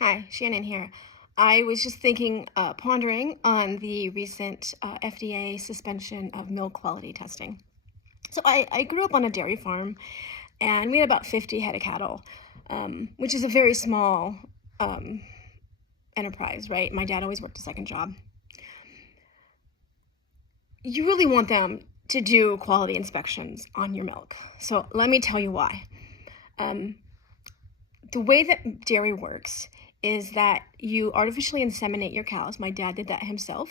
Hi, Shannon here. I was just pondering on the recent FDA suspension of milk quality testing. So I grew up on a dairy farm and we had about 50 head of cattle, which is a very small um, enterprise, right? My dad always worked a second job. You really want them to do quality inspections on your milk. So let me tell you why. Um, the way that dairy works is that you artificially inseminate your cows. My dad did that himself.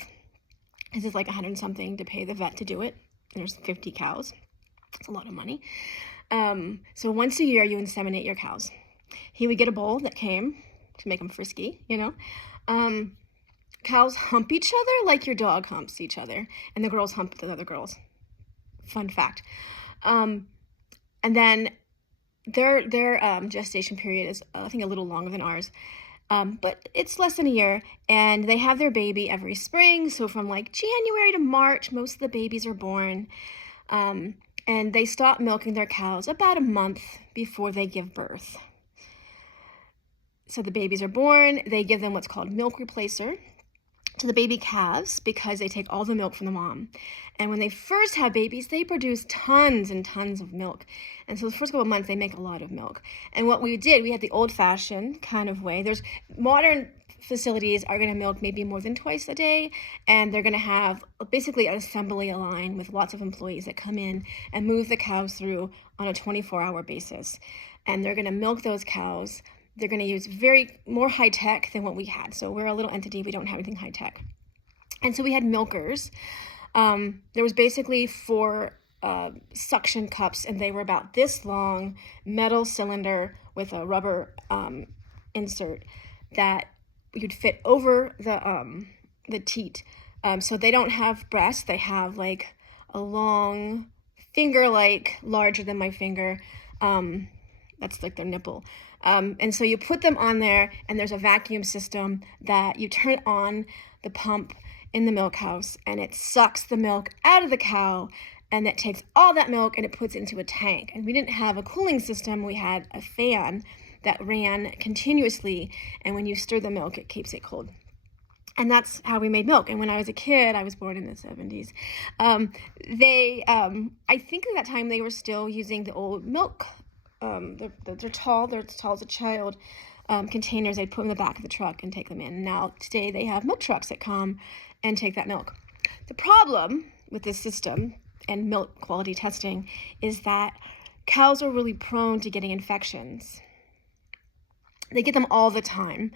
This is like 100 something to pay the vet to do it. There's 50 cows. It's a lot of money. So once a year, you inseminate your cows. He would get a bowl that came to make them frisky, you know. Cows hump each other like your dog humps each other, and the girls hump the other girls. Fun fact. And then their gestation period is, I think, a little longer than ours. But it's less than a year, and they have their baby every spring. So from like January to March, most of the babies are born. And they stop milking their cows about a month before they give birth. So the babies are born, they give them what's called milk replacer to the baby calves because they take all the milk from the mom. And when they first have babies, they produce tons and tons of milk. And so the first couple of months, they make a lot of milk. And what we did, we had the old-fashioned kind of way. There's modern facilities are going to milk maybe more than twice a day, and they're going to have basically an assembly line with lots of employees that come in and move the cows through on a 24-hour basis. And they're going to milk those cows. They're going to use more high tech than what we had. So we're a little entity. We don't have anything high tech. And so we had milkers. There was basically four suction cups, and they were about this long, metal cylinder with a rubber insert that you'd fit over the teat. So they don't have breasts. They have like a long finger, like larger than my finger. That's like their nipple. And so you put them on there, and there's a vacuum system that you turn on the pump in the milk house, and it sucks the milk out of the cow, and it takes all that milk and it puts it into a tank. And we didn't have a cooling system. We had a fan that ran continuously, and when you stir the milk, it keeps it cold. And that's how we made milk. And when I was a kid, I was born in the 70s, I think at that time they were still using the old milk. They're tall as a child, containers they'd put in the back of the truck and take them in. Now, today they have milk trucks that come and take that milk. The problem with this system and milk quality testing is that cows are really prone to getting infections. They get them all the time,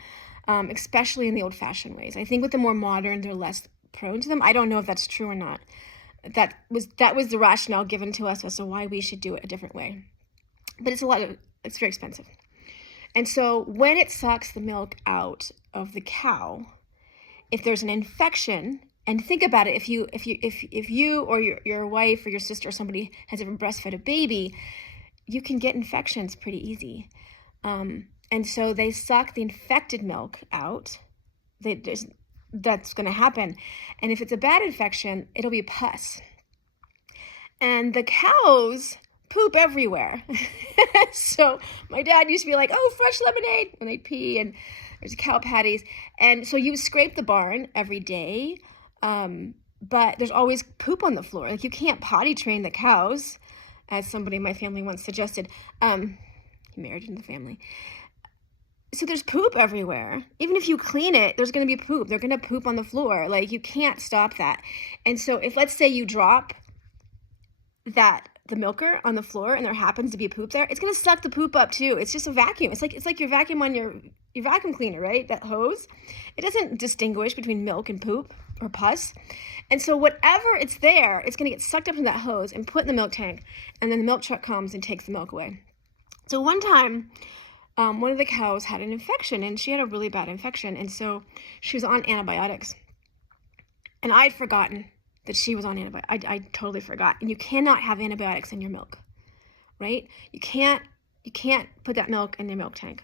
especially in the old-fashioned ways. I think with the more modern, they're less prone to them. I don't know if that's true or not. That was the rationale given to us as to why we should do it a different way. But it's very expensive. And so when it sucks the milk out of the cow, if there's an infection, and think about it, if you or your wife or your sister or somebody has ever breastfed a baby, you can get infections pretty easy. And so they suck the infected milk out. That's going to happen. And if it's a bad infection, it'll be pus. And the cows poop everywhere. So my dad used to be like, oh, fresh lemonade, and they'd pee, and there's cow patties. And so you scrape the barn every day, but there's always poop on the floor. Like, you can't potty train the cows, as somebody in my family once suggested. He married into the family. So there's poop everywhere. Even if you clean it, there's going to be poop. They're going to poop on the floor. Like, you can't stop that. And so if, let's say, you drop the milker on the floor and there happens to be poop there, it's going to suck the poop up too. It's just a vacuum. It's like your vacuum on your vacuum cleaner, right? That hose. It doesn't distinguish between milk and poop or pus. And so whatever it's there, it's going to get sucked up in that hose and put in the milk tank. And then the milk truck comes and takes the milk away. So one time, one of the cows had an infection, and she had a really bad infection. And so she was on antibiotics. And I had forgotten that she was on antibiotics. I totally forgot. And you cannot have antibiotics in your milk, right? You can't put that milk in your milk tank.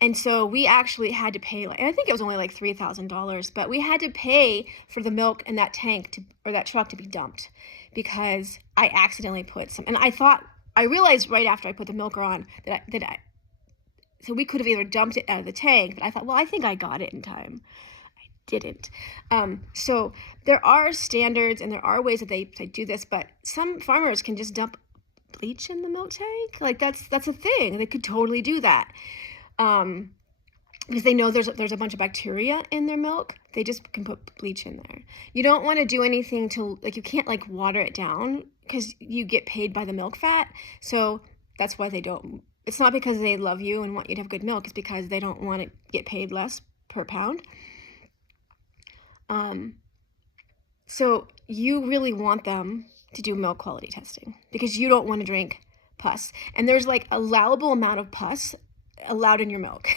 And so we actually had to pay, and I think it was only like $3,000, but we had to pay for the milk in that tank or that truck to be dumped because I accidentally put some. And I realized right after I put the milker on that So we could have either dumped it out of the tank, but I thought, well, I think I got it in time. Didn't. So there are standards and there are ways that they do this, but some farmers can just dump bleach in the milk tank. Like that's a thing. They could totally do that. Because they know there's a bunch of bacteria in their milk. They just can put bleach in there. You don't want to do anything to, like, you can't like water it down because you get paid by the milk fat. So that's why they don't. It's not because they love you and want you to have good milk. It's because they don't want to get paid less per pound. So you really want them to do milk quality testing because you don't want to drink pus. And there's like allowable amount of pus allowed in your milk.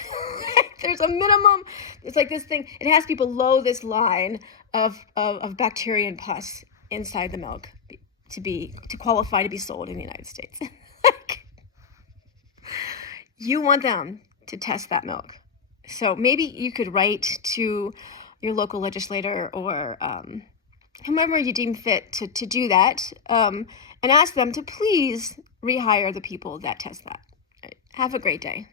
There's a minimum. It's like this thing. It has to be below this line of bacteria and pus inside the milk to qualify to be sold in the United States. You want them to test that milk. So maybe you could write to your local legislator or whomever you deem fit to do that, and ask them to please rehire the people that test that. Have a great day.